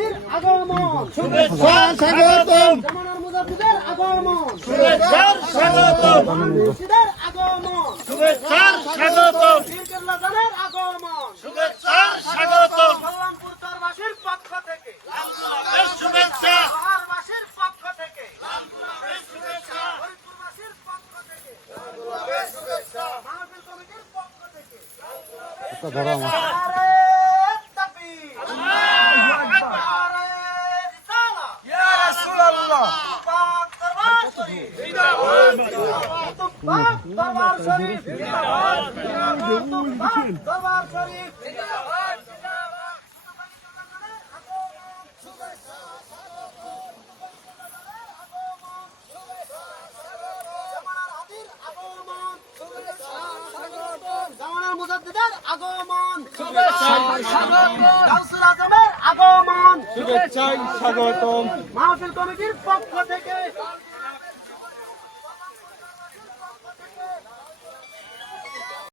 হাদির আগমন। শুভেচ্ছা স্বাগতম। জামানার মুজাদ্দিদের আগমন। শুভেচ্ছার স্বাগতম। মুর্শিদের আগমন। শুভেচ্ছার স্বাগতম। কেবলাদানের আগমন। শুভেচ্ছার স্বাগতম। কল্যাণপুর চরবাসীর পক্ষ থেকে। শুভেচ্ছা। পাহাড়বাসীর পক্ষ থেকে। শুভেচ্ছা। ফরিদপুরবাসীর পক্ষ থেকে। মাহফিল কমিটির পক্ষ থেকে। নারে আগমন গাউসুল আগমন শুভেচ্ছা স্বাগতম মাহফিল কমিটির পক্ষ থেকে